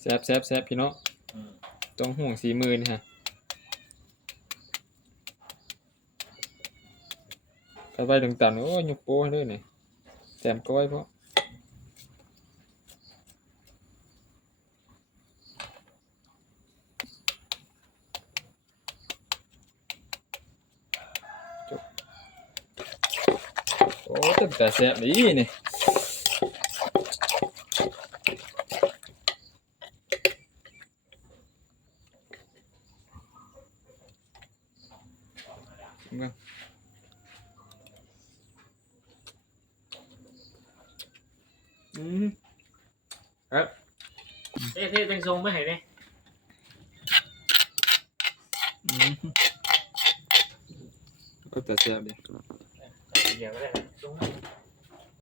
แซ่บพี่น้องต้องห่วง40,000นี่ฮะไปไว้ถึงตันโอ้ยยกโป้ให้ด้วยนี่แต้มก้อยเพราะโอ้ตั้งแต่แซ่บนี่นี่ครับเท่ๆจังทรงไม่เห็นเลยก็แต่แซ่บดิเดี๋ยวก็ได้